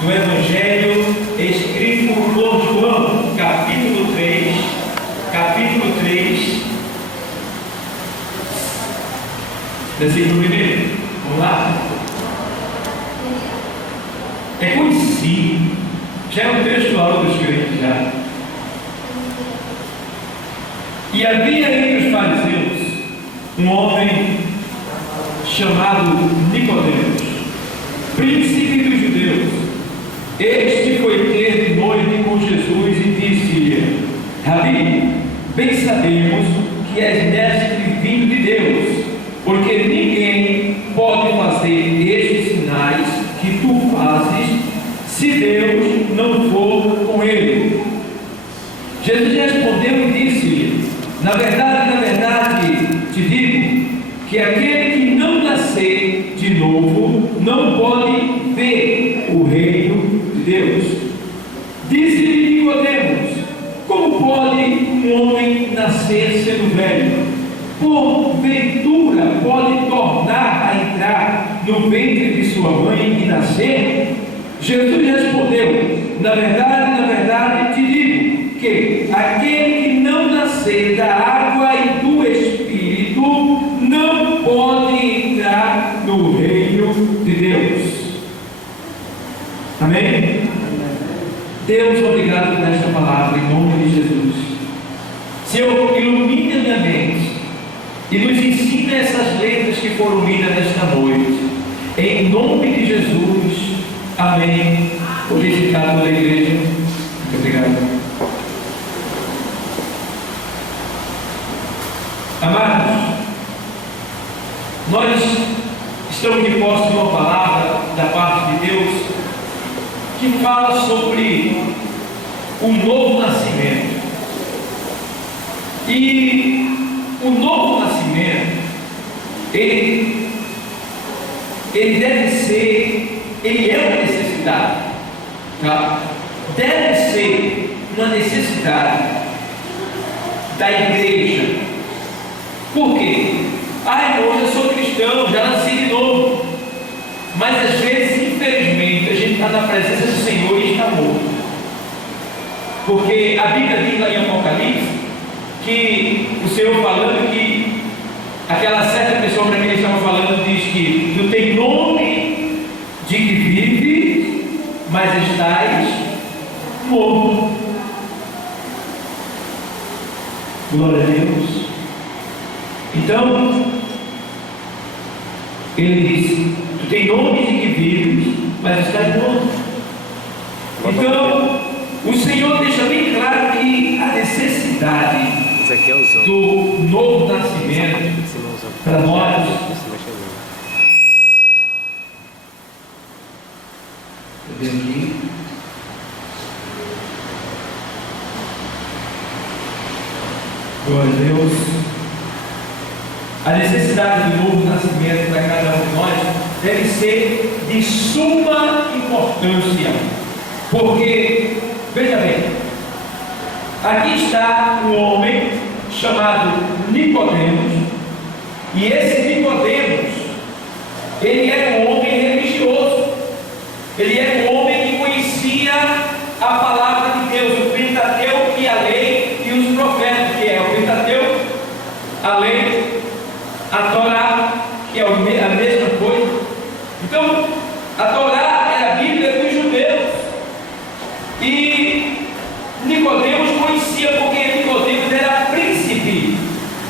do Evangelho escrito por João, capítulo 3, versículo 1. Vamos lá? É conhecido, já é um textual dos crentes já. E havia entre os fariseus um homem chamado Nicodemos, príncipe dos judeus. Este foi ter noite com Jesus e disse-lhe: Rabi, bem sabemos que és mestre vindo de Deus, porque ninguém pode fazer estes sinais que tu fazes se Deus não for com ele. Jesus respondeu e disse-lhe: na verdade te digo que aquele que não nascer de novo não pode ver o reino de Deus. Disse-lhe Nicodemos: como pode um homem nascer sendo velho? Porventura pode tornar a entrar no ventre de sua mãe e nascer? Jesus respondeu: na verdade te digo que aquele que não nascer da água e do Espírito não pode entrar no reino de Deus. Amém? Deus, obrigado por esta palavra, em nome de Jesus. Senhor, ilumine a minha mente e nos ensina essas letras que foram lidas nesta noite. Em nome de Jesus. Amém. Glorificado pela igreja. Muito obrigado. Amados, nós estamos de posse de uma palavra da parte de Deus que fala sobre o novo nascimento. E o novo nascimento, ele deve ser, ele é uma necessidade, tá? Deve ser uma necessidade da igreja. Por quê? Irmãos, eu sou cristão, já nasci de novo. Mas às vezes, infelizmente, a gente está na presença do Senhor e está morto. Porque a Bíblia diz lá em Apocalipse que o Senhor falando que aquela certa pessoa para quem eles estavam falando diz que tu tem nome de que vive, mas estás morto. Glória a Deus. Então, ele disse: tu tem nome de que vives, mas estás morto. Então, o Senhor deixa bem claro que a necessidade do novo nascimento para nós aqui. Glória a Deus. A necessidade do novo nascimento para cada um de nós deve ser de suma importância, porque, veja bem, aqui está um homem chamado Nicodemos, e esse Nicodemos, ele era um homem religioso, ele era um homem que conhecia a palavra de Deus, o Pentateuco e a lei e os profetas, que é o Pentateuco, a lei, a Torá, que é a mesma coisa. Então, a Torá é a Bíblia dos judeus, e Nicodemos conhecia, porque Nicodemos era príncipe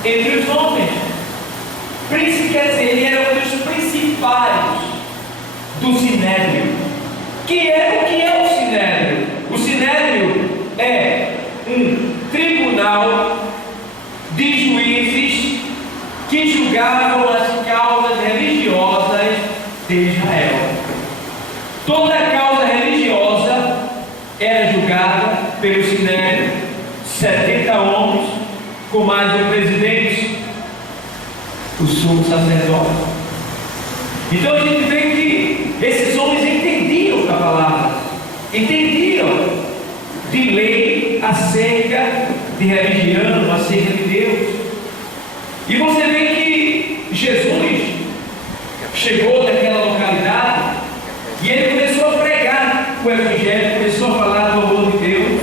entre os homens. Príncipe quer dizer, ele era um dos principais do Sinédrio. O que é o Sinédrio? O Sinédrio é um tribunal de juízes que julgavam as causas religiosas de Israel. Toda causa religiosa era julgada pelo Sinédrio, 70 homens, com mais o presidente, o sumo sacerdote. Então a gente vê que esses homens entendiam da palavra, entendiam de lei acerca de religião, acerca de Deus. E você vê que Jesus chegou naquela localidade e ele começou a pregar. o Evangelho, começou a falar do amor de Deus.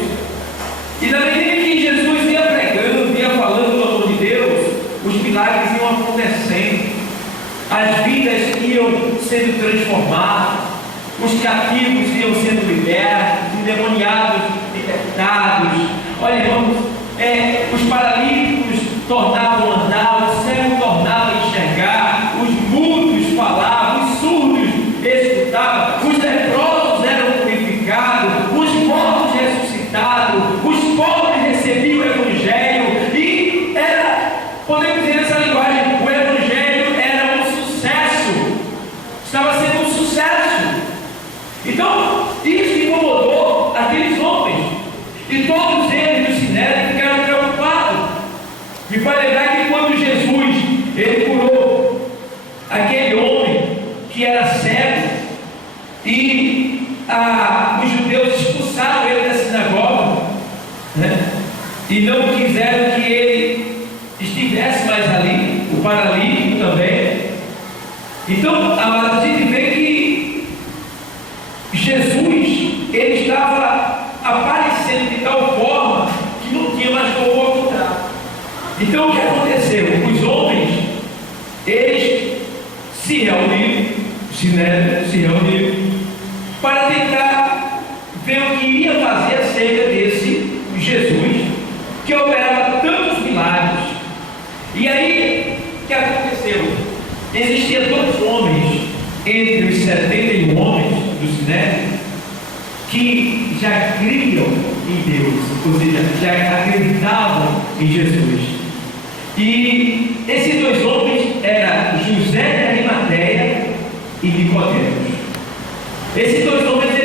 E na medida que Jesus ia pregando, ia falando do amor de Deus, os milagres iam acontecendo, as vidas iam sendo transformadas, os cativos iam sendo libertos, os endemoniados libertados. Olha, irmãos, os paralíticos tornavam a andar, os cegos tornavam a enxergar, os mudos falavam, os surdos escutavam, os leprosos eram purificados, os mortos ressuscitados, os pobres recebiam o Evangelho, e podemos dizer nessa linguagem, o Evangelho era um sucesso, estava sendo um sucesso. Então, isso incomodou aqueles homens, e todos eles do Sinédrio ficaram preocupados. Me faz lembrar que quando Jesus ele curou aquele homem que era cego, e os judeus expulsaram ele da sinagoga, né? E não quiseram que ele estivesse mais ali, o paralítico também. Então, amados, a gente vê que Jesus ele estava aparecendo de tal forma que não tinha mais como ocultar. Então, o que aconteceu? Os homens, eles se reuniram, se reuniram para tentar ver o que ia fazer acerca desse Jesus que operava tantos milagres. E aí, o que aconteceu? Existiam dois homens entre os 71 homens do Sinédrio que já criam em Deus, ou seja, já acreditavam em Jesus. E esses dois homens eram José de Arimateia e Nicodemos. Esses dois homens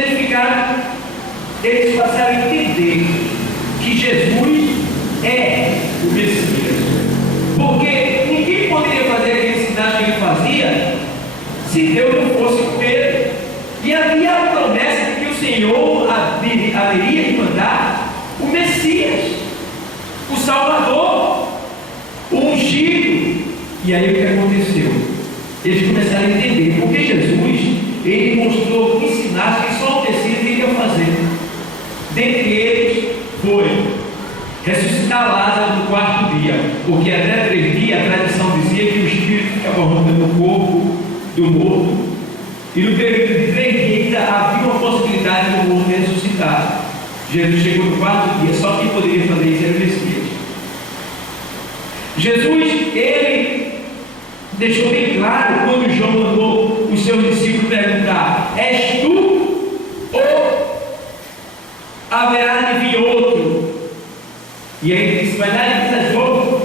eles passaram a entender que Jesus é o Messias, porque ninguém poderia fazer aquele sinal que ele fazia se Deus não fosse com ele. E havia a promessa de que o Senhor haveria de mandar o Messias, o Salvador, o ungido. E aí o que aconteceu? Eles começaram a entender, porque Jesus ele mostrou que sinais que só o Messias iria fazer. Dentre eles foi ressuscitar Lázaro no quarto dia, porque até 3 dias a tradição dizia que o espírito ficava rodando no corpo do morto, e no período de 3 dias havia uma possibilidade do morto ressuscitar. Jesus chegou no quarto dia, só quem poderia fazer isso era o Messias. Jesus, ele deixou bem claro quando João mandou os seus discípulos perguntar: és tu ou haverá de vir outro? E aí ele disse: vai dar a João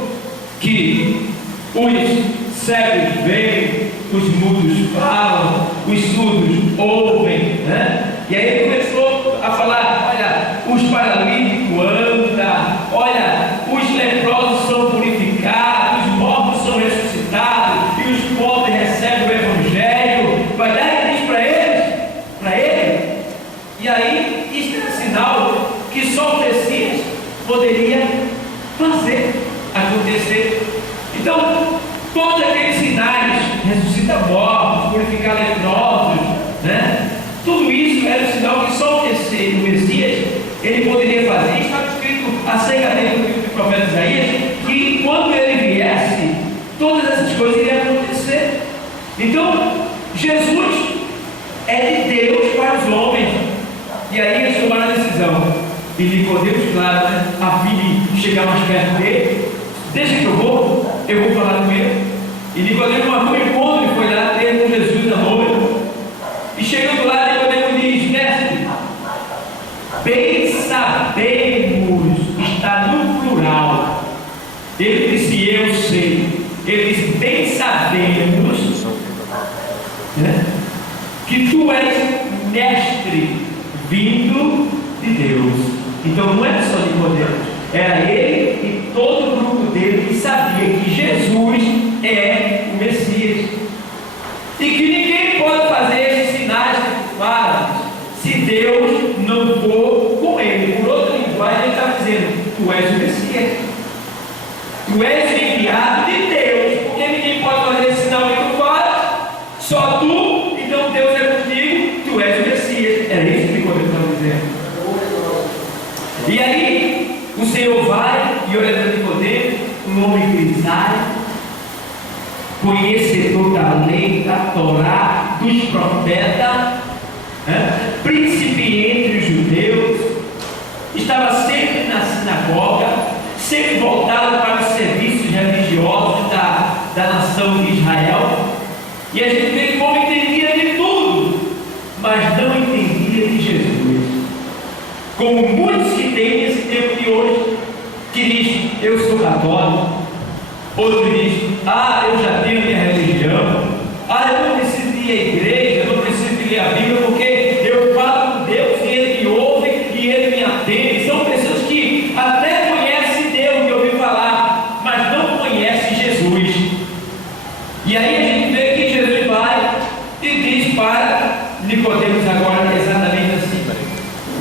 que os cegos veem, os mudos falam, os surdos ouvem, né? E aí ele começou a falar: olha, os paralíticos andam, olha, os leprosos são purificados, os mortos são ressuscitados, e os pobres recebem o Evangelho. Vai dar isso para eles? Para ele? E aí, isso era sinal que só o Messias poderia fazer acontecer. Então, todos aqueles sinais, ressuscitar mortos, purificar leprosos, né? Tudo isso era um sinal que só o Messias ele poderia fazer. Estava escrito acerca dele no livro do profeta Isaías que quando ele viesse, todas essas coisas iriam acontecer. Então, Jesus é de Deus para os homens. E aí eles tomaram a decisão. E Nicodemos, claro, né, a fim de chegar mais perto dele, deixa que eu vou falar com ele. E Nicodemos marcou um encontro e foi lá ter com Jesus na noite. E chegando lá, Nicodemos diz: mestre, bem sabemos, está no plural. Ele disse: eu sei. Ele disse: bem sabemos, né, que tu és mestre vindo de Deus. Então não era só Nicodemos, era ele e todo o grupo dele que sabia que Jesus é o Messias. E que ninguém pode fazer esses sinais que tu faz se Deus não for com ele. Por outra linguagem, ele está dizendo: tu és o Messias, tu és o enviado de Deus, porque ninguém pode fazer esse sinal que tu faz, só tu. Então Deus é contigo, tu és o Messias. Era isso que Nicodemos inferno. E aí, o Senhor vai e olha para Nicodemo, um homem grisalho, conhecedor da lei, da Torá, dos profetas, príncipe entre os judeus, estava sempre na sinagoga, sempre voltado para os serviços religiosos da nação de Israel. E a gente vê que o homem entendia de tudo, mas não entendia de Jesus. Como muitos que têm nesse tempo de hoje, que diz, eu sou católico, outro diz, eu já tenho minha religião, eu não preciso de ir à igreja, eu não preciso de ler a Bíblia, porque eu falo com Deus e Ele me ouve e Ele me atende. São pessoas que até conhecem Deus, que eu ouvi falar, mas não conhecem Jesus. E aí a gente vê que Jesus vai e diz para Nicodemos agora exatamente assim.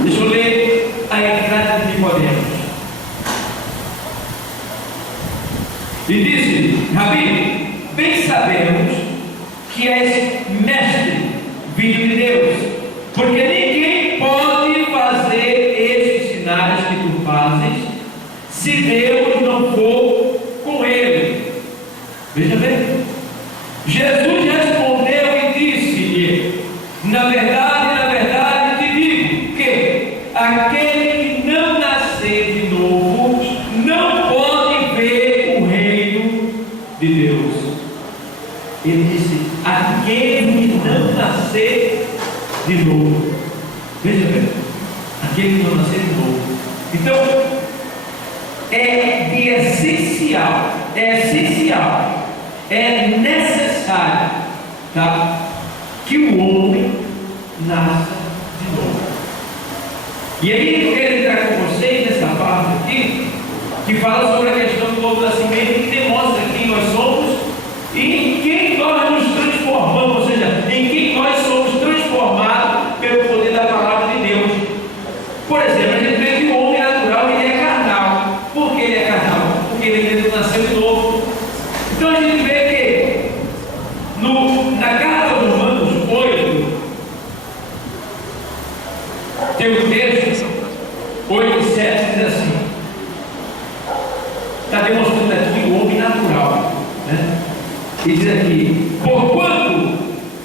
Deixa eu ler a entrada de Nicodemos. E disse: Rabi, bem sabemos que és mestre vindo de Deus, porque ninguém pode fazer esses sinais que tu fazes se Deus não for com ele. Veja bem, Jesus respondeu e disse-lhe: na verdade te digo que aquele que não nascer de novo não pode ver o reino de Deus. Ele disse: aquele que não nascer de novo. Veja bem, aquele que não nascer de novo. Então, é necessário, tá, que o homem nasça de novo. E aí eu quero entrar com vocês nessa parte aqui, que fala sobre a questão do novo nascimento, que demonstra quem nós somos e em quem nós nos transformamos, ou seja, em quem nós somos transformados pelo poder da palavra de Deus. Por exemplo, a gente vê que o homem natural ele é carnal. Por que ele é carnal? Porque ele ainda não nasceu de novo. Então a gente vê que na carta de Romanos 8 tem um texto 8:7 diz assim, está demonstrando aqui o homem natural, né? E diz aqui: porquanto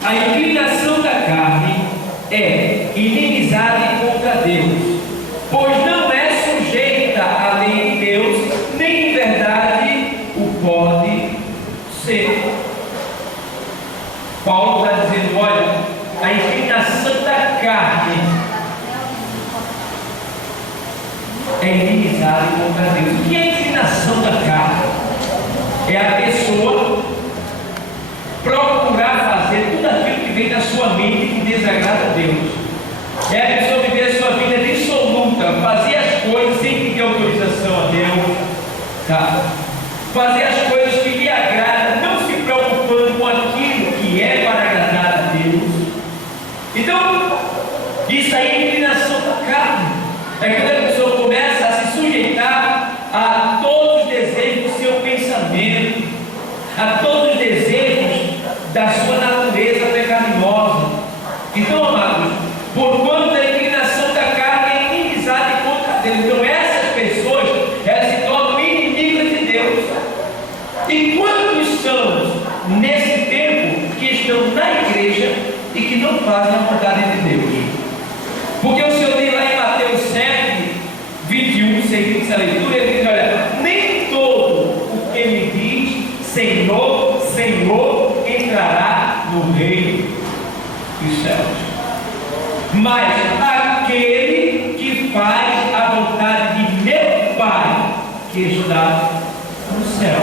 a inclinação da carne é inimizade contra Deus, pois não é sujeita à lei de Deus, nem em verdade o pode ser. Paulo está dizendo: olha, a inclinação da carne é inimizade contra Deus. O que é a inclinação da carne? É a pessoa procurar fazer tudo aquilo que vem da sua mente que desagrada a Deus. É a pessoa viver a sua vida dissoluta, fazer as coisas sem pedir autorização a Deus, tá? Fazer as coisas que lhe agradam, não se preocupando com aquilo que é para agradar a Deus. Então, isso aí é inclinação da carne. É quando a pessoa começa a se sujeitar a todos os desejos do seu pensamento, a todos os desejos da sua natureza pecaminosa. Então, amados, porquanto a inclinação da carne é inimizade contra Deus. Então, essas pessoas, elas se tornam inimigas de Deus. E quantos são nesse tempo que estão na igreja e que não fazem a vontade de Deus? Porque o Senhor diz lá em Mateus 7:21, seguindo essa leitura, ele diz: olha, nem todo o que me diz Senhor, Senhor, entrará no reino dos céus, mas aquele que faz a vontade de meu Pai que está no céu.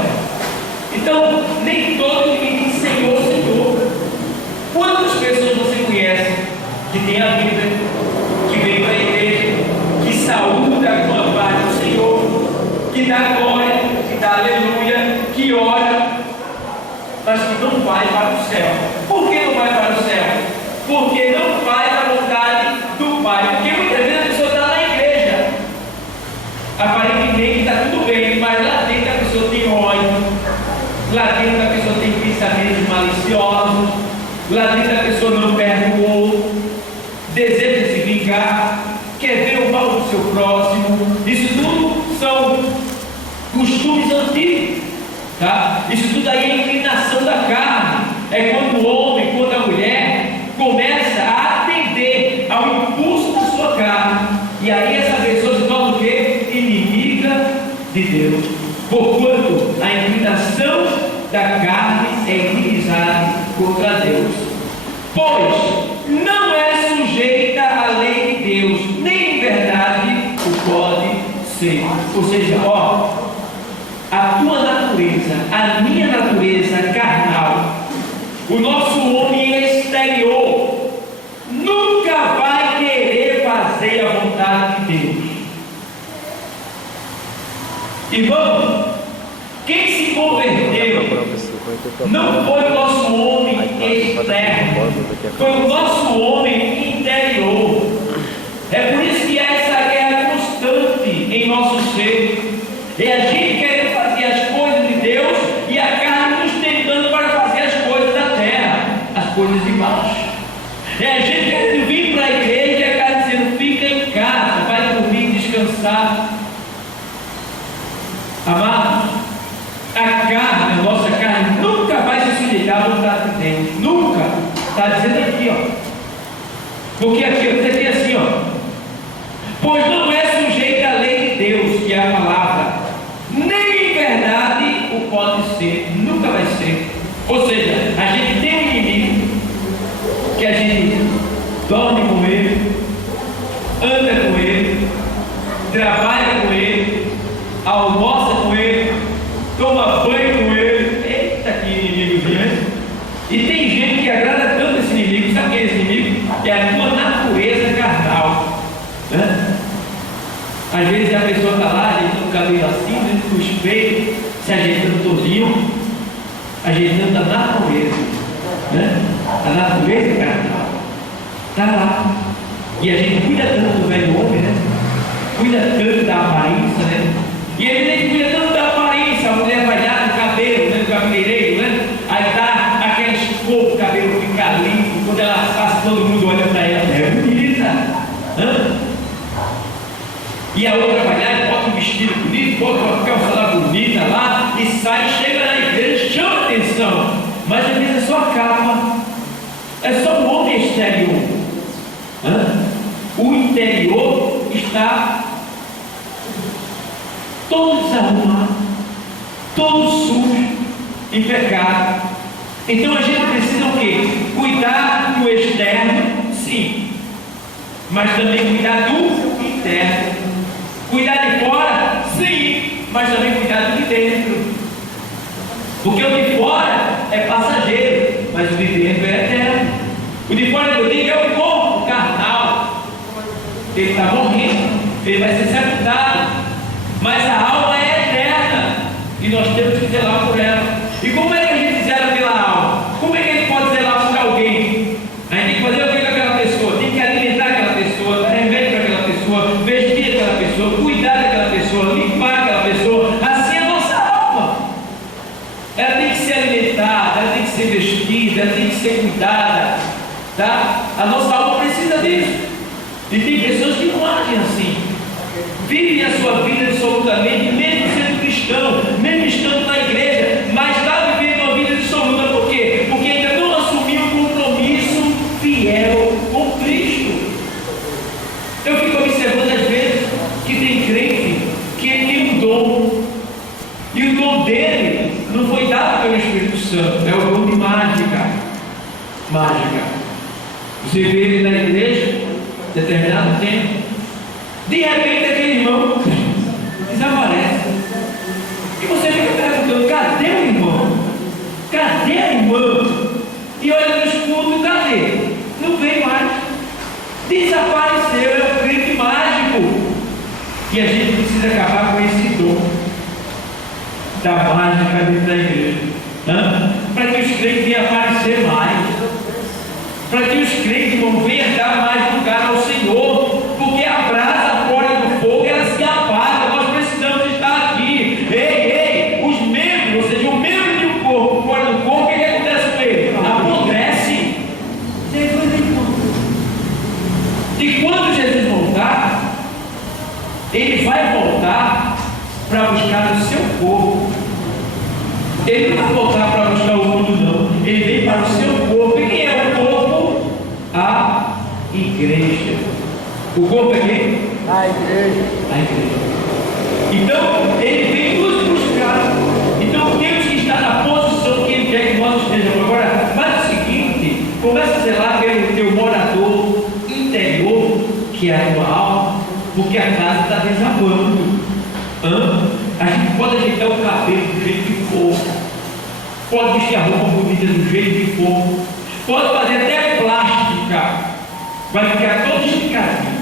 Então, nem todo que me diz Senhor, Senhor. Quantas pessoas você conhece que tem a Bíblia, que vem para a igreja, que saúda com a paz do Senhor, que dá glória, que dá aleluia, que ora, mas que não vai para o céu? Por que não vai para o céu? Porque não faz a vontade do Pai. Porque muitas vezes a pessoa está na igreja, aparentemente está tudo bem, mas lá dentro a pessoa tem ódio, lá dentro a pessoa tem pensamentos maliciosos, lá dentro a pessoa não perdoou, deseja se vingar, Tá? Isso tudo aí é inclinação da carne. É quando o homem, quando a mulher começa a atender ao impulso da sua carne. E aí essa pessoa se torna o quê? Inimiga de Deus. Porquanto a inclinação da carne é inimizade contra Deus. Pois não é sujeita à lei de Deus, nem em verdade o pode ser. Ou seja, a tua natureza, a minha natureza carnal, o nosso homem exterior, nunca vai querer fazer a vontade de Deus. Irmão, quem se converteu não foi o nosso homem externo, foi o nosso homem interior. É por isso que há essa guerra constante em nosso ser. É a gente querendo fazer as coisas de Deus e a carne nos tentando para fazer as coisas da terra, as coisas de baixo. É a gente querendo vir para a igreja e a carne dizendo: fica em casa, vai dormir, descansar. Amados, a carne, a nossa carne, nunca vai se sujeitar à vontade de Deus. Nunca. Está dizendo aqui, porque aqui, diz aqui assim, pois não é sujeita à lei de Deus, que é a palavra, nem em verdade o pode ser, nunca vai ser. Ou seja, a gente tem um inimigo que a gente dorme com ele, anda com ele, trabalha com ele, almoça com ele, toma banho com ele. Eita, que inimigozinho, hein? E tem gente que agrada tanto esse inimigo. Sabe quem é esse inimigo? É a tua natureza carnal, né? Às vezes a pessoa está lá, ajeitando o cabelo assim, né, com o espelho, se ajeitando todinho, ajeitando a natureza, né? A natureza carnal está lá. E a gente cuida tanto do velho homem, né? Cuida tanto da aparência, né? E ele nem cuida tanto da aparência. A mulher vai lá no cabelo, né, no cabeleireiro, né? Aí tá aquela escova, o cabelo fica limpo. Quando ela passa, todo mundo olha para ela, é bonita. E a outra vai lá e bota um vestido bonito, bota uma calça lá bonita lá e sai, chega na igreja, chama atenção. Mas às vezes é só a capa, é só o homem exterior. O interior está todo desarrumado, todo sujo em pecado. Então a gente precisa o quê? Cuidar do externo, sim, mas também cuidar do interno. Cuidar de fora, sim, mas também cuidar do de dentro. Porque o de fora é passageiro, mas o de dentro é eterno. O de fora que eu digo é o corpo carnal. Ele está morrendo, ele vai ser sepultado, mas a alma é eterna e nós temos que zelar por ela. E como é que a gente zela pela alma? Como é que a gente pode zelar por alguém? A gente tem que fazer o que com aquela pessoa? Tem que alimentar aquela pessoa, dar remédio para aquela pessoa, vestir aquela pessoa, cuidar daquela pessoa, limpar aquela pessoa. Assim é a nossa alma. Ela tem que ser alimentada, ela tem que ser vestida, ela tem que ser cuidada, tá? A nossa alma precisa disso. E tem pessoas que não agem assim, vivem a sua vida absolutamente, mesmo sendo cristão, mesmo estando na igreja, mas está vivendo uma vida dissoluta. Por quê? Porque ainda não assumiu um compromisso fiel com Cristo. Eu fico observando às vezes que tem crente que ele tem um dom, e o dom dele não foi dado pelo Espírito Santo, é o dom de mágica. Você vê ele na igreja determinado tempo, de repente aquele irmão desaparece e você fica perguntando: cadê o irmão? Cadê a irmã? E olha no escudo, cadê? Não vem mais, desapareceu. É o crente mágico. E a gente precisa acabar com esse dom da mágica dentro da igreja, para que os crentes venham aparecer mais, para que os crentes venham dar mais lugar ao Senhor, porque a brasa fora do fogo, ela se apaga. Nós precisamos estar aqui. Ei, os membros, ou seja, o membro de um corpo fora do corpo, o que acontece com ele? Apodrece. E quando Jesus voltar, ele vai voltar para buscar o seu corpo. Ele não vai voltar para buscar o mundo, não. Ele vem para o seu corpo. E quem é o corpo? A igreja. O corpo é quem? A igreja. A igreja. Então, ele vem nos buscar. Então, Deus que está na posição que Ele quer que nós estejamos. Agora, faz o seguinte: começa a zelar pelo teu morador interior, que é a tua alma, porque a casa está desabando. A gente pode ajeitar o cabelo do jeito que for, pode vestir a roupa bonita do jeito que for, pode fazer até plástica, vai ficar todo esticadinho.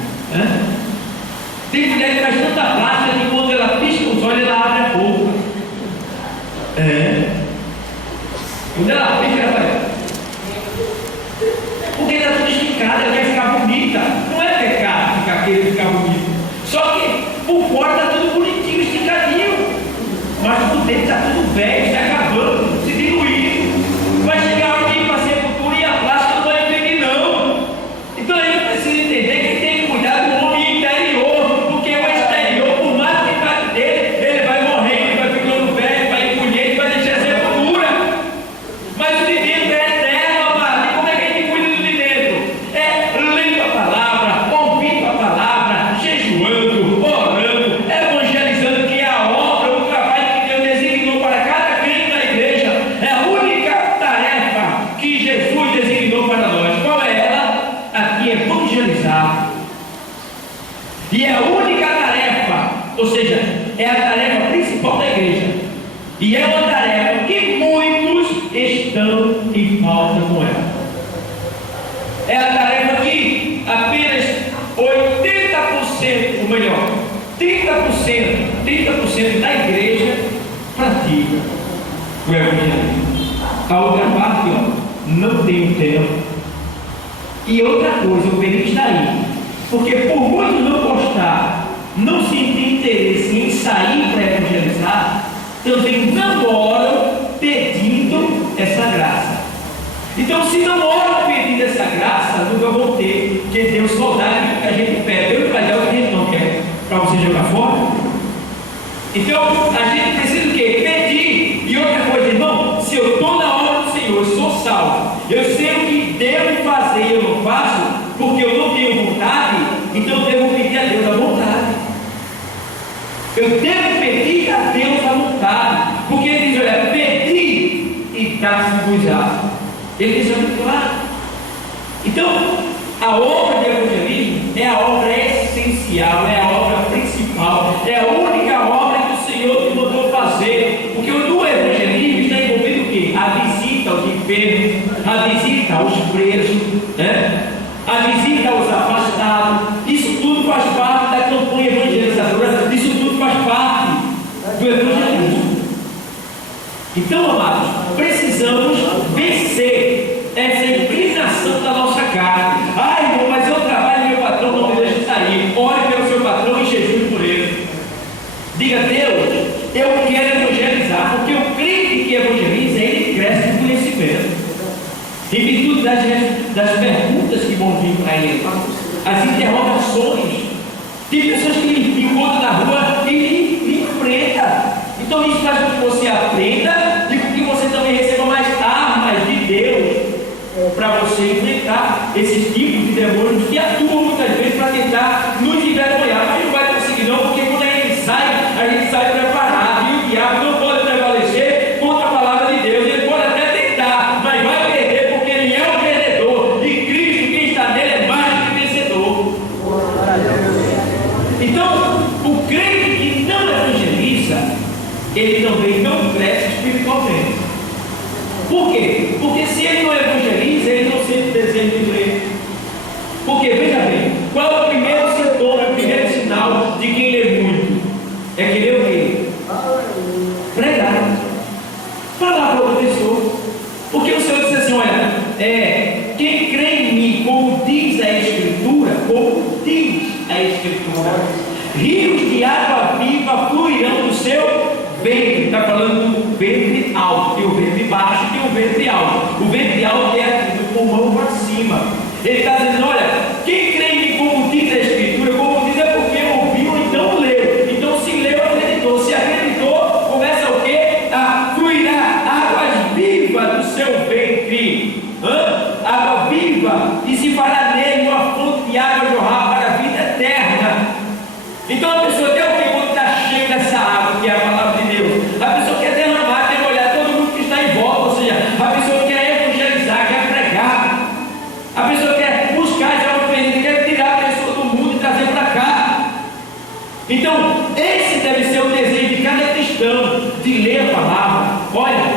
Tem mulher que faz tanta plástica que quando ela pisca os olhos, ela abre a boca. Quando ela pisca, ela faz. Porque ela está tudo esticada, ela quer ficar bonita. Não é pecado querer ficar bonito. Só que por fora está tudo bonitinho, esticadinho. Mas por dentro está tudo velho, está acabando, se diluindo. Vai chegar a hora de ir para a sepultura e a plástica não vai vir, não. Então a gente precisa entender que tem que cuidar do homem interior, porque o exterior, por mais que trate dele, ele vai morrendo, vai ficando velho, vai encolhendo, vai deixar a sepultura. Mas o de dentro é eterno, amado. E como é que a gente cuida do de dentro? É lendo a palavra, ouvindo a palavra, jejuando, orando, evangelizando, que é a obra, o trabalho que Deus designou para cada crente da igreja. É a única tarefa que Jesus designou para nós. Qual é ela? Aqui, evangelizar. E é a única tarefa, ou seja, é a tarefa principal da igreja. E é uma tarefa que muitos estão em falta com ela. É a tarefa que apenas 80%, ou melhor, 30% da igreja pratica o evangelismo. A outra parte, não tem o tempo. E outra coisa, o perigo está aí. Porque por muitos não gostar, não sentir interesse em sair para evangelizar, também não oram pedindo essa graça. Então, se não oram pedindo essa graça, nunca vão ter, porque Deus só dá aquilo que a gente pede. Deus vai dar o que a gente não quer para você jogar fora. Então, a gente precisa o quê? Pedir. E outra coisa, irmão, se eu estou na obra do Senhor, eu sou salvo, eu sei o que devo fazer e eu não faço, porque eu não tenho vontade, então eu devo pedir a Deus a vontade. Eu devo pedir a Deus a vontade, porque Ele diz: olha, pedi e dá-se-vos-á. Ele diz muito claro. Então, a obra de evangelismo é a obra essencial, é a obra principal, é a única obra que o Senhor te mandou fazer. Porque no evangelismo está envolvido o quê? A visita aos enfermos, a visita aos presos, a visita aos afastados. Isso tudo faz parte da campanha evangelizadora, isso tudo faz parte do evangelismo. Então, amados, precisamos vencer essa inclinação da nossa carne. Irmão, mas eu trabalho e meu patrão não me deixa sair. Ore pelo seu patrão e jejue por ele. Diga: Deus, eu quero evangelizar, porque o crente que evangeliza, ele cresce em conhecimento. Em virtude das perguntas que vão vir para ele, as interrogações. Tem pessoas que lhe encontram na rua e lhe enfrentam. Então isso faz com que você aprenda e com que você também receba mais armas de Deus para você enfrentar esses tipos de demônios que atuam muitas vezes para tentar nos envergonhar. Mas não vai conseguir não, porque quando a gente sai preparado, e o diabo não pode prevalecer contra a palavra de Deus. Ele pode até tentar, mas vai perder, porque ele é o perdedor e Cristo, quem está nele, é mais que vencedor. Então, o crente que não evangeliza, ele também não cresce espiritualmente. Por quê? Porque se ele não evangeliza, ele não sente desejo de ler. Porque, veja bem, qual é o primeiro sintoma, o primeiro sinal de quem lê muito? É que lê o quê? Pregar. Falar para outra pessoa. Porque o Senhor disse assim: olha, quem crê em mim, como diz a Escritura, rios de água viva fluirão do seu ventre. Está falando do ventre alto, tem o ventre baixo, tem o ventre alto. O ventre alto é aqui do pulmão para cima. Ele está dizendo: olha, quem crê em mim, como diz a Escritura, como diz, é porque ouviu, então leu. Então, se leu, acreditou. Se acreditou, começa o quê? A fluirá Então, esse deve ser o desejo de cada cristão, de ler a palavra. Olha,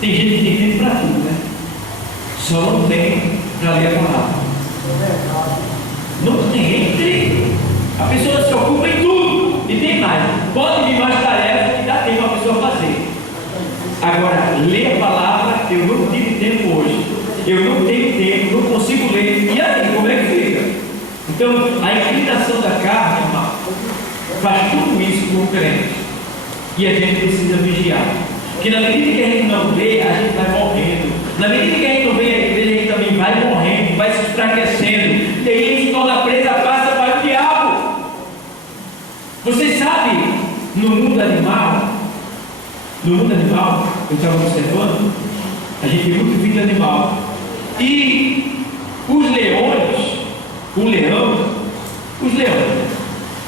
tem gente que tem tempo para tudo, né? Só não tem para ler a palavra. Não tem tempo. A pessoa se ocupa em tudo. E tem mais. Pode vir mais tarefas que dá tempo para a pessoa fazer. Agora, ler a palavra, eu não tive tempo hoje. Eu não tenho tempo, não consigo ler. E aí, como é que fica? Então, a inclinação da carne, irmão, faz tudo isso com o crente. E a gente precisa vigiar. Porque na medida que a gente não vê, a gente vai morrendo. Na medida que a gente não vê a igreja, a gente também vai morrendo, vai se enfraquecendo. E aí a gente se torna presa fácil para o diabo. Vocês sabem, no mundo animal, eu estava observando, a gente tem muito vídeo animal. E os leões,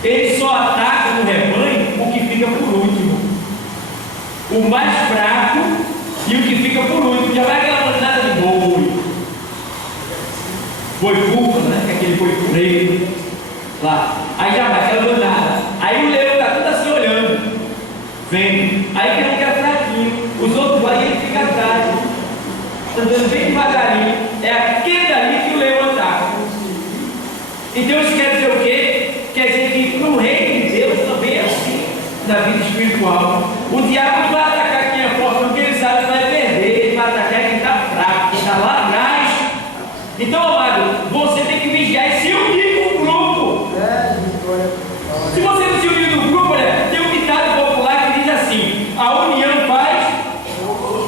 eles só atacam no rebanho o que fica por último. O mais fraco e o que fica por último. Já vai aquela manada de boi público, né? Que é aquele boi preto lá. Aí já vai aquela manada. Aí o leão está tudo assim olhando. Vem. Aí ele fica fraquinho. Os outros vão e ele fica atrás. Andando bem devagarinho. É aquele dali que o leão ataca. Então isso quer dizer o quê? Quer dizer que no reino de Deus também é assim, na vida espiritual. O diabo não vai atacar quem é forte, porque ele sabe que vai perder. Ele vai atacar quem está fraco, quem está lá atrás. Então, amado, você tem que vigiar e se unir com o grupo. Se você não se unir no grupo, olha, tem um ditado popular que diz assim: a união faz.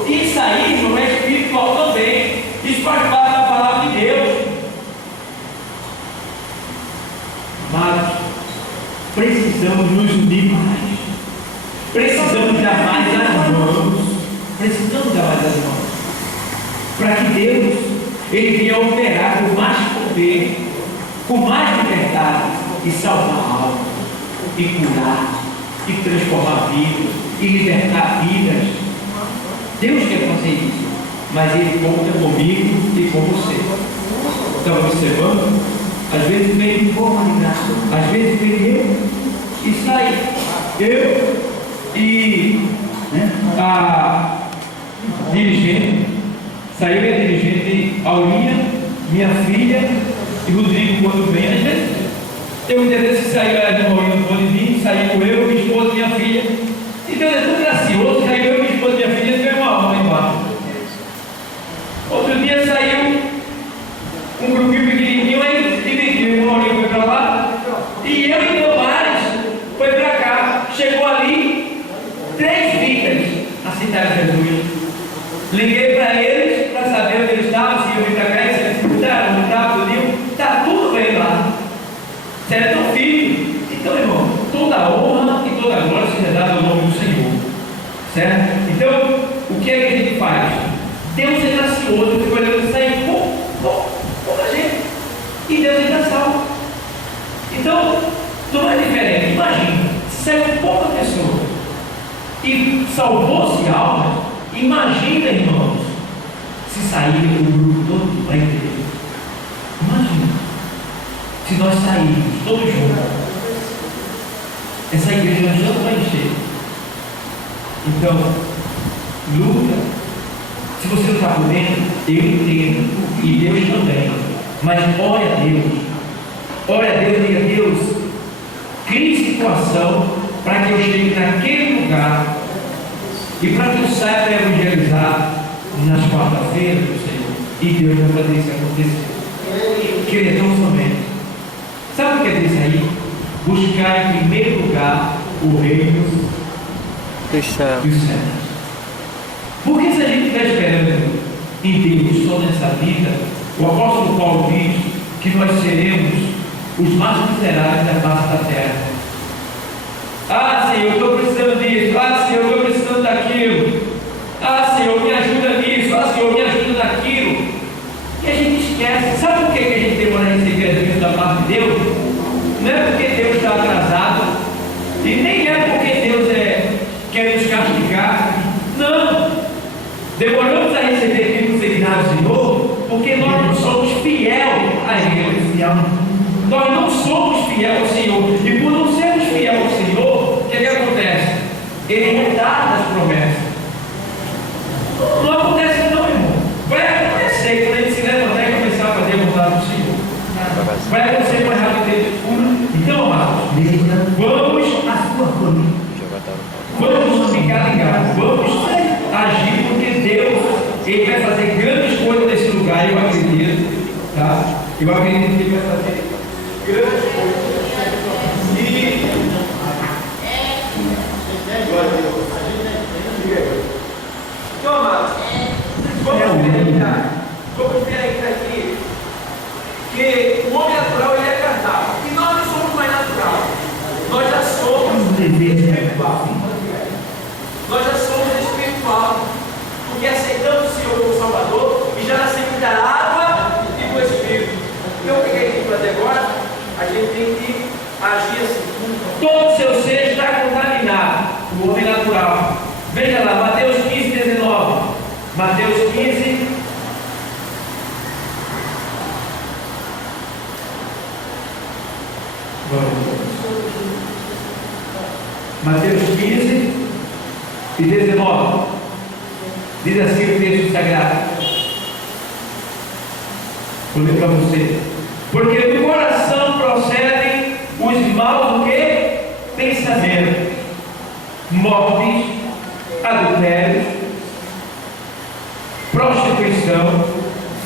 Isso aí não é espiritual também. Isso faz parte da palavra de Deus. Mas precisamos nos unir mais. Precisamos dar mais as mãos. Para que Deus Ele venha operar com mais poder, com mais liberdade, e salvar almas, e curar, e transformar vidas, e libertar vidas. Deus quer fazer isso, mas Ele conta comigo e com você. Estava observando? Às vezes vem de forma de graça, às vezes vem eu e sai. Eu e a dirigente, saiu a dirigente Aurinha, minha filha e Rodrigo quando vem. Às vezes tem um interesse que saiu a Aurinha no pode vir, saiu eu, minha esposa e minha filha. Então é tudo gracioso, saiu eu, minha esposa e minha filha, e veio uma alma embaixo. Outro dia saiu um grupinho pequenininho, aí dividiu, uma Aurinha foi para lá, e eu e meu Mares foi para cá. Chegou ali, 3 vidas aceitaram Jesus. Liguei para eles para saber onde eles estavam, se eu vim para cá, e eles escutaram, não estava, está tudo bem lá. Certo, filho? Então, irmão, toda honra e toda glória seja dada ao nome do Senhor. Certo? Então, o que é que a gente faz? Deus é gracioso, fica olhando, sai pouca gente. E Deus ainda salva. Então, não é diferente. Imagina, se saiu pouca pessoa e salvou-se alma, imagina, irmãos, se sair o grupo todo para a igreja. Imagina, se nós sairmos todos juntos, essa igreja não vai encher. Então, luta. Se você não está por dentro, eu entendo, e Deus também. Mas ore a Deus. Ore a Deus e diga: Deus, crie situação para que eu chegue naquele lugar e para que eu saia para evangelizar nas quarta-feiras do Senhor. E Deus vai fazer isso acontecer. Que Ele é tão somente. Sabe o que é isso aí? Buscar em primeiro lugar o reino dos céus. Porque se a gente está esperando em Deus só nessa vida, o apóstolo Paulo diz que nós seremos os mais miseráveis da face da terra. Ah, Senhor, eu estou precisando disso. Ah, Senhor, eu estou precisando daquilo. Ah, Senhor, me ajuda nisso. Ah, Senhor, me ajuda naquilo. E a gente esquece. Sabe por que a gente demora a receber as bênçãos da parte de Deus? Não é porque Deus está atrasado, e nem é porque Deus quer nos castigar. Não. Demoramos a receber aquilo que você dá ao Senhor, porque nós não somos fiel a Ele. Nós não somos fiel ao Senhor. E por não sermos ele retarda as promessas. Não acontece não, irmão. Vai acontecer quando a gente se levantar e começar a fazer a vontade do Senhor. Vai acontecer com a rapidez escura. Então, amados, vamos a sua família. Vamos ficar ligados. Vamos agir, porque Deus, Ele vai fazer grandes coisas nesse lugar, eu acredito. Tá? Eu acredito que Ele vai fazer grandes coisas. Então, amados, vamos ver aqui que o homem natural ele é carnal e nós não somos mais natural, nós já somos espiritual. Nós já somos espiritual, porque aceitamos o Senhor como Salvador e já nascemos da água e do Espírito. Então o que a gente tem que fazer agora? A gente tem que agir assim. Todo o seu ser está contaminado, o homem natural. Veja lá, Mateus 15, 19. Mateus 15. Mateus 15 e 19. Diz assim o texto sagrado. Vou ler para você. Porque do coração procedem os maus o quê? Pensamentos, mortes, adultérios, prostituição,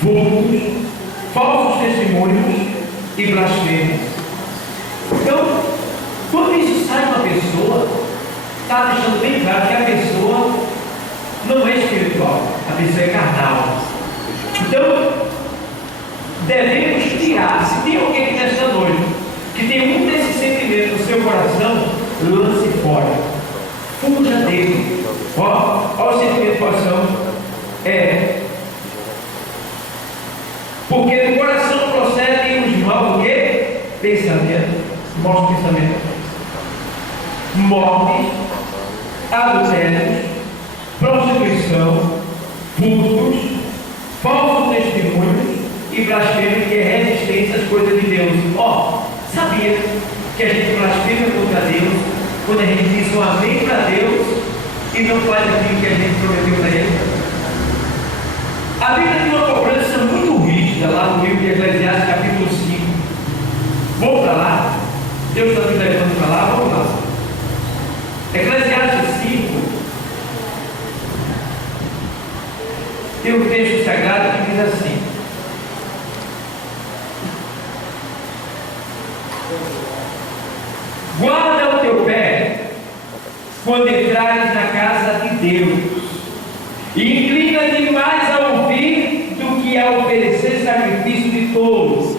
furtos, falsos testemunhos e blasfêmias. Então, quando isso sai de uma pessoa, está deixando bem claro que a pessoa não é espiritual, a pessoa é carnal. Então, devemos tirar. Se tem alguém aqui nesta noite que tem um desses sentimentos no seu coração, lance fora, fuja dele. Olha o sentimento do coração. Porque do coração procedem os maus o quê? Pensamentos, maus pensamentos, mortes, adultérios, prostituição, furtos, falsos testemunhos e blasfêmia, que é resistência às coisas de Deus. Sabia que a gente blasfema contra Deus quando a gente diz um amém para Deus e não faz aquilo que a gente prometeu para Ele? A Bíblia tem uma cobrança muito rígida lá no livro de Eclesiastes, capítulo 5. Vamos para lá? Deus está me levando para lá? Vamos lá. Eclesiastes 5 tem um texto sagrado que diz assim: guarda o teu pé quando entrares na casa de Deus, e inclina-te mais a ouvir do que a oferecer sacrifício de tolos,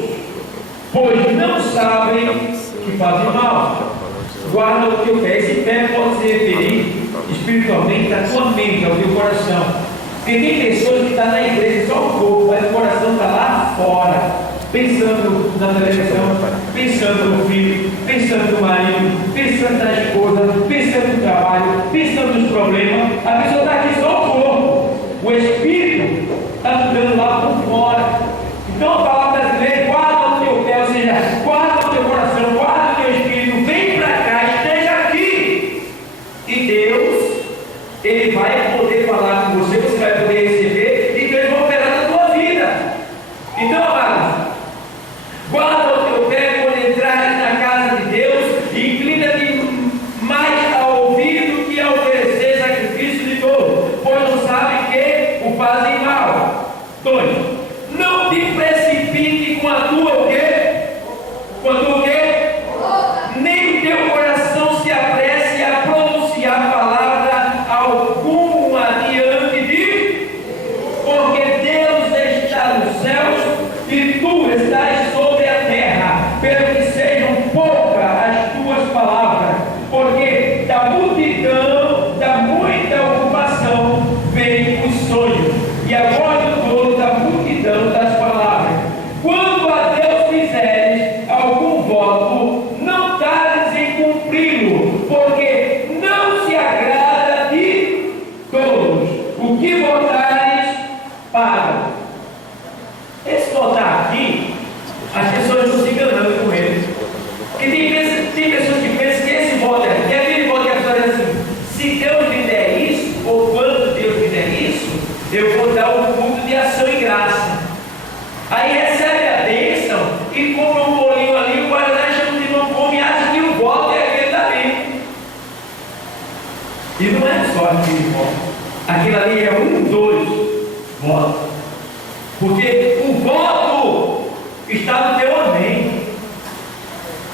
pois não sabem que fazem mal. Guarda o teu pé. Esse pé pode se referir espiritualmente à tua mente, ao teu coração. Porque tem pessoas que estão na igreja só um pouco, mas o coração está lá fora, pensando na televisão, pensando no filho, pensando no marido, pensando na esposa, pensando no trabalho, pensando nos problemas. A pessoa está aqui só o corpo, o espírito está ficando lá por fora. Então a palavra brasileira: guarda o teu pé, ou seja, guarda o teu coração, guarda o teu espírito, vem para cá, esteja aqui. E Deus, Ele vai poder falar com você, você vai poder receber, e Deus vai operar na tua vida. Então, amados, guarda o teu pé quando entrares na casa de Deus, e inclina-te mais a ouvir do que a oferecer sacrifício de todos, pois não sabem que o fazem mal. 2. Não te precipite com a tua o quê? Com a tua o quê? Nem o teu coração se apresse a pronunciar palavra alguma diante de, porque Deus está nos céus e tu estás sobre a terra, pelo que sejam poucas as tuas palavras, porque da multidão, da muita ocupação, vem os sonhos, e agora o todo da multidão das palavras. Quando a Deus fizeres algum voto, não tardes em cumpri-lo, porque não se agrada de todos. O que votares, paga. Esse votar aqui, as pessoas estão se enganando com ele. E não é só aquele voto. Aquilo ali é um dos votos. Porque o voto está no teu amém.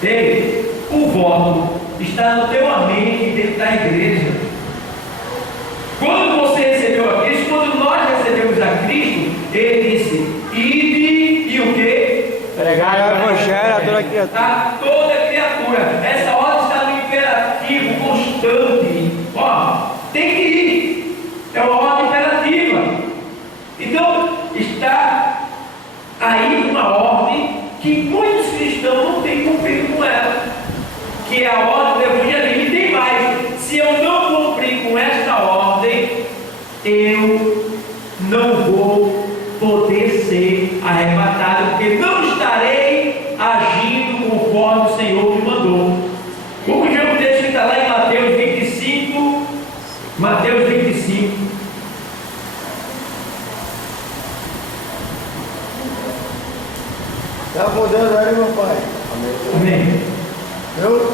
Ei, o voto está no teu amém dentro da igreja. Quando você recebeu a Cristo, quando nós recebemos a Cristo, Ele disse: ide e o quê? Pregar o evangelho a toda criatura. A toda criatura. Essa ordem está no imperativo constante. Ó, tem que ir. É uma ordem imperativa. Então, está aí uma ordem que muitos cristãos não têm cumprido com ela, que é a ordem do evangelismo. E tem mais: se eu não cumprir com esta ordem, eu não vou poder ser arrebatado, porque não estarei agindo conforme o Senhor me mandou. Vamos ver o texto que está lá em Mateus 25. Mateus 25. Está podendo aí, meu pai. Amém.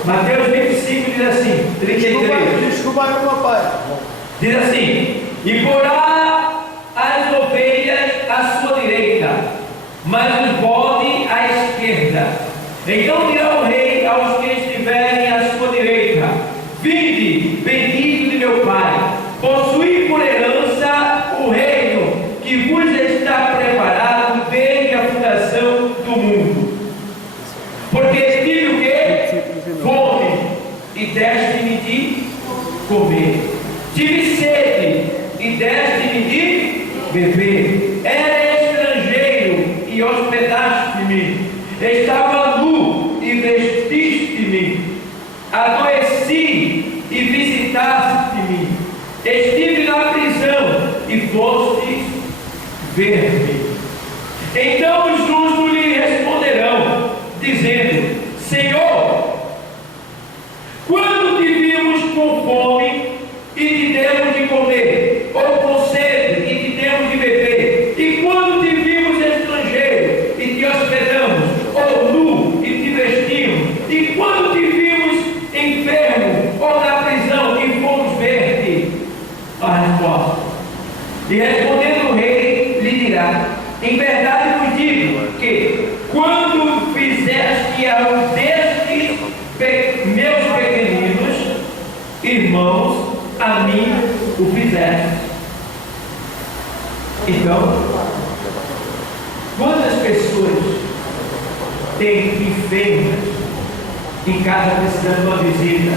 Mateus 25 diz assim, 33. Desculpa aí, meu pai. Diz assim: e porá as ovelhas à sua direita, mas os bodes à esquerda. Então dirá o rei aos que estiverem à sua direita: vinde, bendito de meu Pai, possuí por herança o reino que vos está preparado desde a fundação do mundo. Porque tive o quê? Fome, e deste-me de comer. Tive sede, e deste-me de beber. Era estrangeiro, e hospedaste-me. Estava nu, e vestiste-me. Adoeci, e visitaste-me. Estive na prisão, e fostes ver-me. Então os justos lhe responderão, dizendo: Senhor, quando te vimos com fome e te demos de comer, ou com sede e te demos de beber? E quando te vimos estrangeiro e te hospedamos, ou nu e te vestimos? E quando te vimos enfermo ou na prisão e fomos ver-te? A resposta: e respondendo o rei, lhe dirá: em verdade vos digo que, quando fizeste a um destes meus pequeninos irmãos, a mim o fizeste. Então, quantas pessoas têm enfermas em casa precisando de uma visita,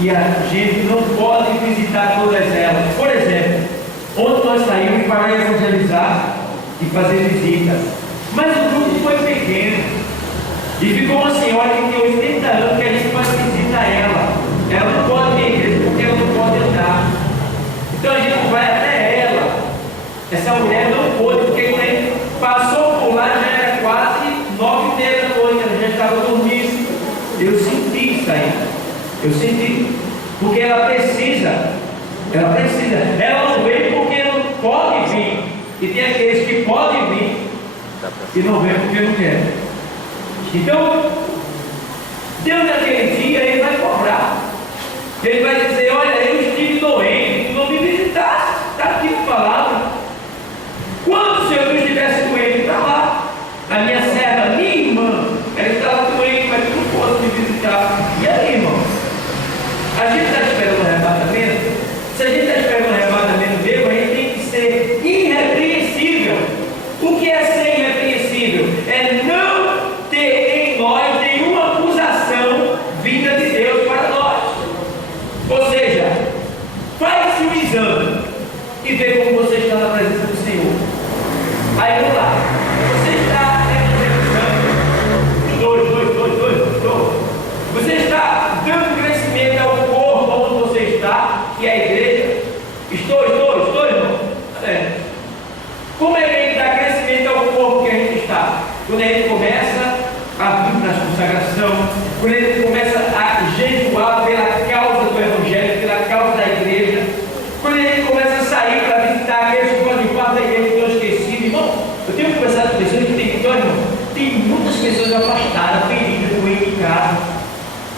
e a gente não pode visitar todas elas? Por exemplo, ontem nós saímos para evangelizar e fazer visitas, mas o grupo foi pequeno. E ficou uma senhora que tem 80 anos que a gente faz visita a ela. Ela não pode ir à igreja porque ela não pode andar. Então a gente vai até ela. Essa mulher não pôde, porque quando a gente passou por lá já era quase 9h30 da noite, ela já estava dormindo. Eu senti isso aí. Eu senti. Porque ela precisa. Ela não vem porque não pode vir. E tem aqueles que podem vir e não vêm porque não querem. Então, Deus naquele dia, Ele vai cobrar. Ele vai dizer: olha, eu estive doente, tu não me visitaste. Está aqui a palavra. Quando o Senhor não estivesse doente, está lá. A minha serva, minha irmã, ela estava doente, mas tu não fosse me visitar. E aí, irmão? A gente está esperando um arrebatamento? Se a gente está esperando um arrebatamento mesmo, a gente tem que ser irrepreensível. O que é ser irrepreensível? É não ter em nós nenhuma acusação vinda de Deus para nós. Ou seja, faz-se um exame e vê como você está na presença do Senhor. Aí vamos lá. Você está dois. Você está dando crescimento ao corpo onde você está, que é a igreja? Estou, irmão? É. Como é que a gente dá crescimento ao corpo que a gente está? Quando a gente começa a vir na consagração, quando a gente começa a jejuar pela causa do Evangelho, pela causa da igreja, quando a gente começa a sair para visitar aqueles que fazem parte da igreja que estão esquecidos. Irmão, eu tenho conversado com pessoas que têm vitória, irmão. Tem muitas pessoas afastadas, feridas, doentes em casa,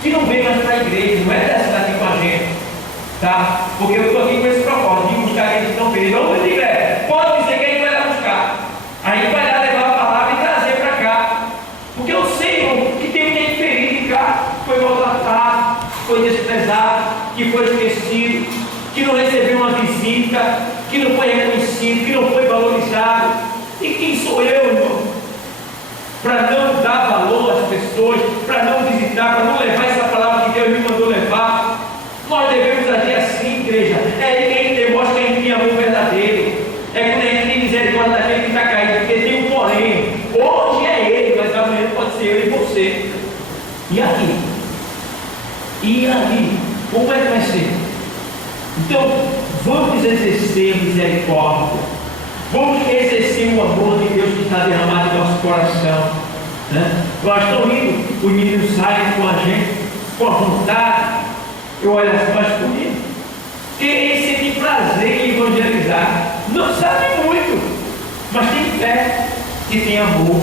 que não vêm mais para a igreja, não é dessa aqui com a gente. tá? Porque eu estou aqui com esse propósito de buscar aqueles que estão perdidos. Onde tiver, pode dizer que a gente vai lá buscar. A gente vai lá levar a palavra e trazer para cá. Porque eu sei que tem gente ferido cá, que foi maltratado, que foi desprezado, que foi esquecido, que não recebeu uma visita, que não foi reconhecido, que não foi valorizado. E quem sou eu, irmão? Para não dar valor às pessoas, para não visitar, para não levar essa palavra que Deus me mandou levar. Nós devemos agir assim, igreja. É aí que a gente demonstra que a gente tem amor verdadeiro. É quando a gente tem misericórdia daquele que está caído, porque tem um porém. Hoje é ele, mas amanhã pode ser eu e você. E aqui? E ali? Como é que vai ser? Então, vamos exercer misericórdia. Vamos exercer o amor de Deus que está derramado em nosso coração. Né? Nós estamos indo, os meninos saem com a gente, com a vontade. Eu olho assim, mas bonito. Quem sente prazer em evangelizar, não sabe muito, mas tem fé e tem amor.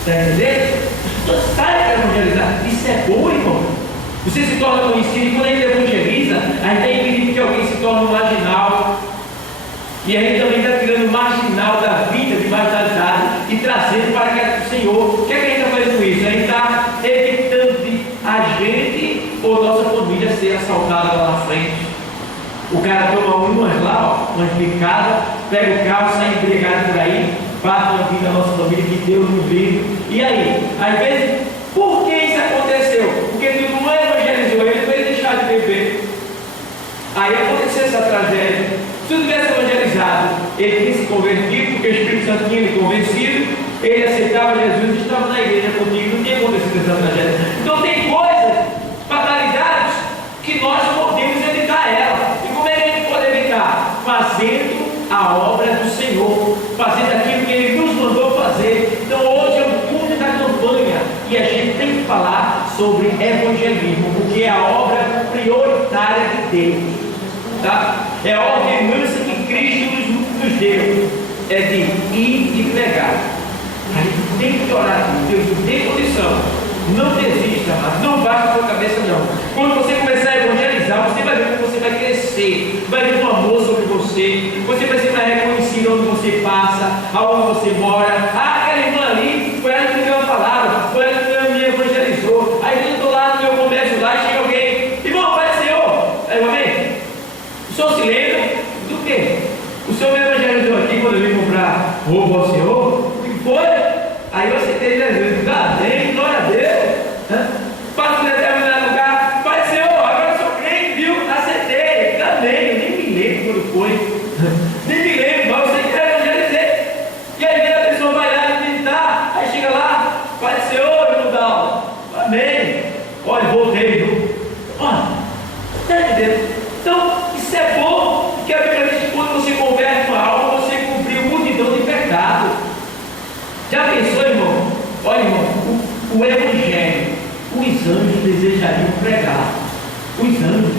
Está entendendo? Não sai para evangelizar. Isso é bom, irmão. Você se torna conhecido, e quando a gente evangeliza, a gente tem impedido que alguém se torne um marginal. E a gente também está tirando o marginal da vida de marginalidade e trazendo para a casa do Senhor. O que é que a gente está fazendo com isso? A gente está evitando de a gente ou nossa família ser assaltada lá na frente. O cara toma umas lá, umas picadas, pega o carro, sai embriagado por aí, bate na vida da nossa família, que Deus nos livre. E aí? Às vezes, por que isso aconteceu? Porque tu não evangelizou ele para ele deixar de beber. Aí aconteceu essa tragédia. Se eu tivesse evangelizado, ele tinha se convertido, porque o Espírito Santo tinha lhe convencido, ele aceitava Jesus e estava na igreja contigo, não tinha acontecido essa tragédia. Então tem coisas, fatalidades, que nós podemos evitar ela. E como é que a gente pode evitar? Fazendo a obra do Senhor, fazendo aquilo que Ele nos mandou fazer. Então hoje é o culto da campanha, e a gente tem que falar sobre evangelismo, porque é a obra prioritária de Deus. Tá? É a ordenança que Cristo nos deu, é de ir e pregar. A gente tem que orar, Deus não tem condição. Não desista, mas não baixe a sua cabeça não. Quando você começar a evangelizar, você vai ver como você vai crescer, vai ver um amor sobre você, você vai ser mais reconhecido onde você passa, aonde você mora. Ah, aquela irmã ali, foi ela que me deu a palavra, foi ela que me evangelizou. Aí eu estou lá no meu comércio lá e chega alguém, irmão, Pai do Senhor, aí amém? O senhor se lembra do quê? O senhor me evangelizou aqui quando eu vim comprar roupa ao senhor? O que foi? Aí eu aceitei Jesus. Amém, glória a Deus. Passo por determinado lugar. Pai do Senhor, agora eu sou crente, viu? Aceitei. Amém. Eu nem me lembro quando foi. Nem me lembro, mas eu sei que eu evangelizei. E aí a pessoa vai lá e visitar. Aí chega lá, Pai do Senhor, irmão Dal. Amém. Olha, voltei, viu? Olha, está entendendo? Então, isso é bom, porque a Bíblia diz que quando você converte uma alma, você cumpriu multidão de pecado. Já pensou, irmão? Olha, irmão, o Evangelho, os anjos desejariam pregar. Os anjos,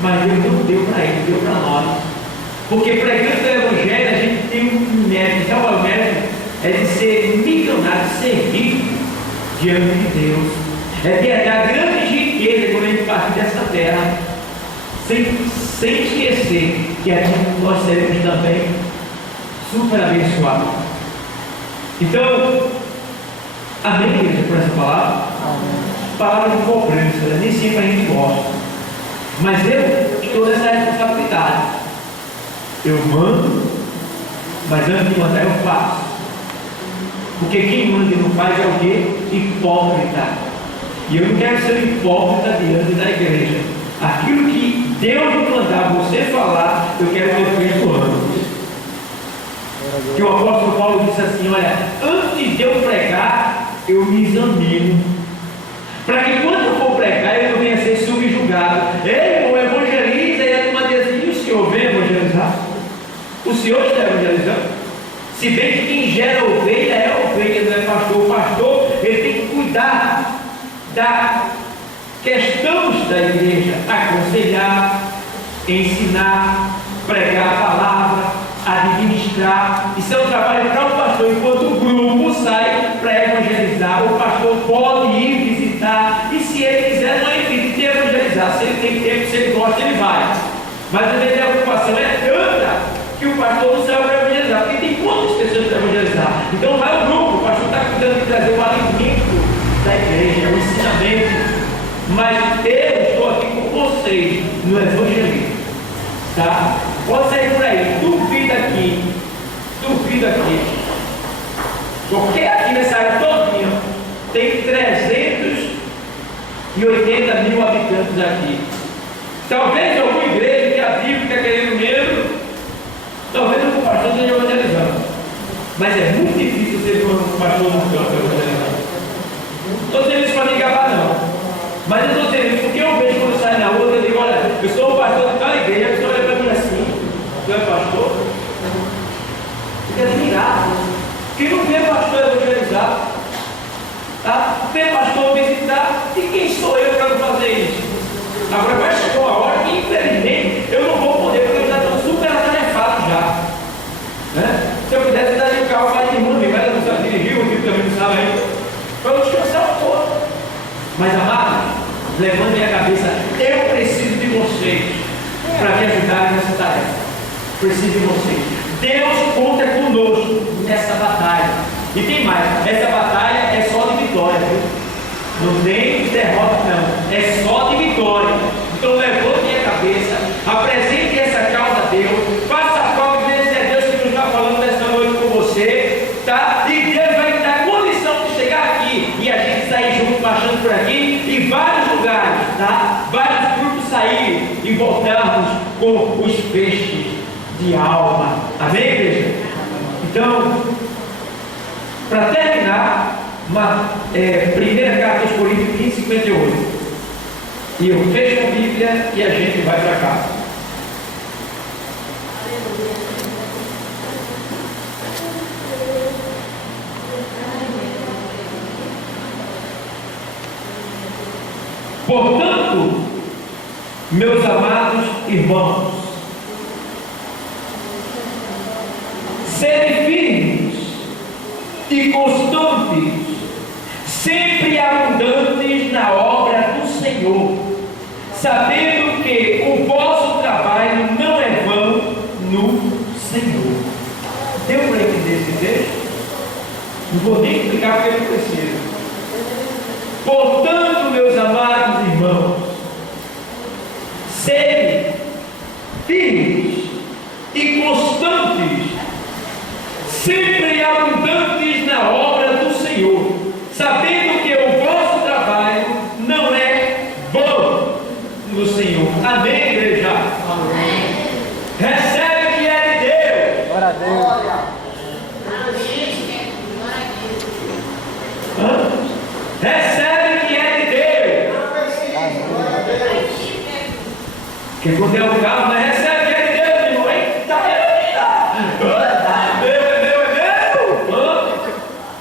mas Deus não deu para eles, deu para nós. Porque pregando o Evangelho, a gente tem um mérito. Sabe qual é o mérito? É de ser milionário, de ser rico diante de Deus. É ter a grande riqueza quando a gente partir dessa terra. Sem esquecer que aqui nós seremos também super abençoados. Então, amém, igreja, por essa palavra? Palavra de cobrança, né? Nem sempre a gente gosta. Mas eu estou nessa responsabilidade. Eu mando, mas antes de mandar eu faço. Porque quem manda e não faz é o quê? Hipócrita. E eu não quero ser hipócrita diante da igreja. Aquilo que Deus me mandar você falar, eu quero ter feito antes. Que o apóstolo Paulo disse assim: olha, antes de eu pregar, eu me examino, para que quando eu for pregar, eu não venha a ser subjugado. Ei, irmão, evangeliza, e a turma diz assim: e o senhor vem evangelizar? O senhor está evangelizando? Se bem que quem gera ovelha é ovelha, não é pastor. O pastor, ele tem que cuidar da questões da igreja, aconselhar, ensinar, pregar a palavra, administrar. Isso é um trabalho para o pastor. Enquanto o grupo sai para evangelizar, o pastor pode ir visitar, e se ele quiser, não evite de evangelizar. evangelizar. Se ele tem tempo, se ele gosta, ele vai. Mas às vezes a preocupação é tanta que o pastor não serve para evangelizar, porque tem quantas pessoas para evangelizar. Então vai o grupo, o pastor está cuidando de trazer o alimento da igreja, o ensinamento. Mas eu estou aqui com vocês no evangelismo, tá? Pode sair por aí, duvida aqui, porque aqui nessa área todinha tem 380 mil habitantes aqui. Talvez alguma igreja que a Bíblia está querendo mesmo, talvez o pastor esteja evangelizando, mas é muito difícil ser um pastor no campo evangelizando. Estou dizendo isso para me gabar, não. Mas eu estou dizendo isso porque eu vejo quando eu saio na rua, eu digo, olha, eu sou o pastor de tal igreja, a pessoa olha para mim assim, tu é pastor? Fica admirado. Quem não vê pastor evangelizar, tá? Vê pastor visitar, e quem sou eu para não fazer isso? Agora vai chegar uma hora que, infelizmente, eu não vou poder, porque eu já estou super atarefado já. Né? Se eu pudesse dar o carro mais de mundo, mas eu não sabe dirigir, o filho também não sabe ainda, para eu descansar um pouco. Mas, amados, levantem a cabeça, eu preciso de vocês para me ajudarem nessa tarefa. Preciso de vocês. Deus conta conosco nessa batalha. E tem mais, essa batalha é só de vitória, viu? Não tem derrota, não. É só de vitória. Então levantem a cabeça, apresentem essa causa a Deus, faça a prova de Deus, é Deus que nos está falando nessa noite com você, tá? E Deus vai te dar condição de chegar aqui e a gente sair junto, marchando por aqui, em vários lugares, tá? Vários grupos saírem e voltarmos com os peixes de alma. Amém, igreja? Então, para terminar, primeira carta aos Coríntios 15:58. E eu fecho a Bíblia e a gente vai para casa. Portanto, meus amados irmãos, sede firmes e constantes, sempre abundantes na obra do Senhor, sabendo que o vosso trabalho não é vão no Senhor. Deu para entender esse texto? Não vou nem explicar porque eu preciso. Portanto, meus amados irmãos, sede firmes e constantes, sempre abundantes na obra do Senhor, sabendo que o vosso trabalho não é vão no Senhor. Amém, igreja? Amém. Recebe o que é de Deus. Glória a Deus. Recebe o que é de Deus. Porque quando é o carro, não é recebe o que é de Deus, meu irmão. Eita, é meu.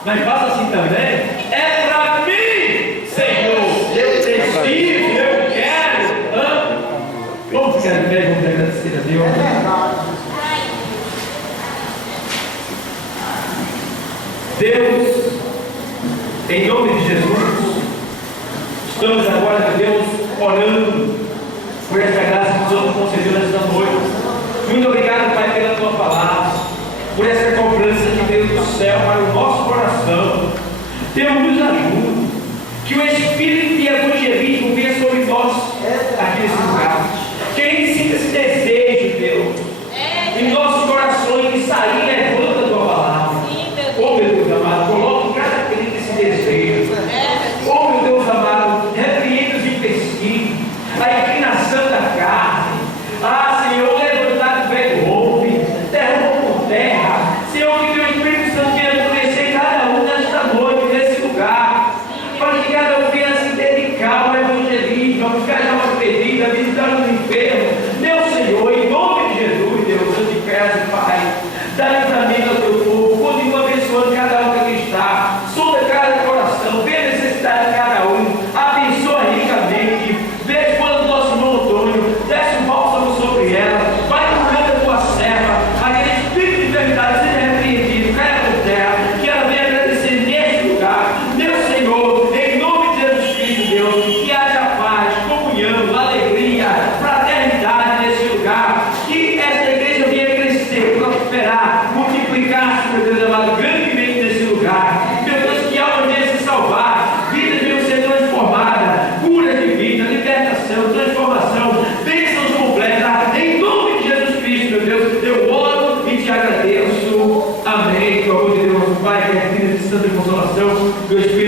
Mas faça assim também. É para mim, Senhor. Eu preciso, eu quero. Vamos ficar de pé, vamos agradecer a Deus. Deus, em nome de Jesus, estamos agora, Deus, orando por essa graça que o Senhor nos concedeu nesta noite. Muito obrigado, Pai, pela tua palavra, por essa cobrança que veio do céu para o nosso coração. Deus nos ajude, que o Espírito de evangelismo venha sobre nós aqui nesse lugar. Que a gente sinta esse desejo, Deus, em nossos corações de sair levando a tua palavra. Oh, meu Deus amado, coloque em cada crente esse desejo. Oh, meu Deus amado, repreenda os empecilhos, a inclinação da carne. Ah, Senhor, levantar o velho homem, derruba por terra. Senhor, que teu Espírito Santo venha conhecer cada um nesta noite, nesse lugar, para que cada um venha se dedicar ao evangelismo, a buscar a alma perdida, a visitar Pai, que é necessitando de consolação, que o Espírito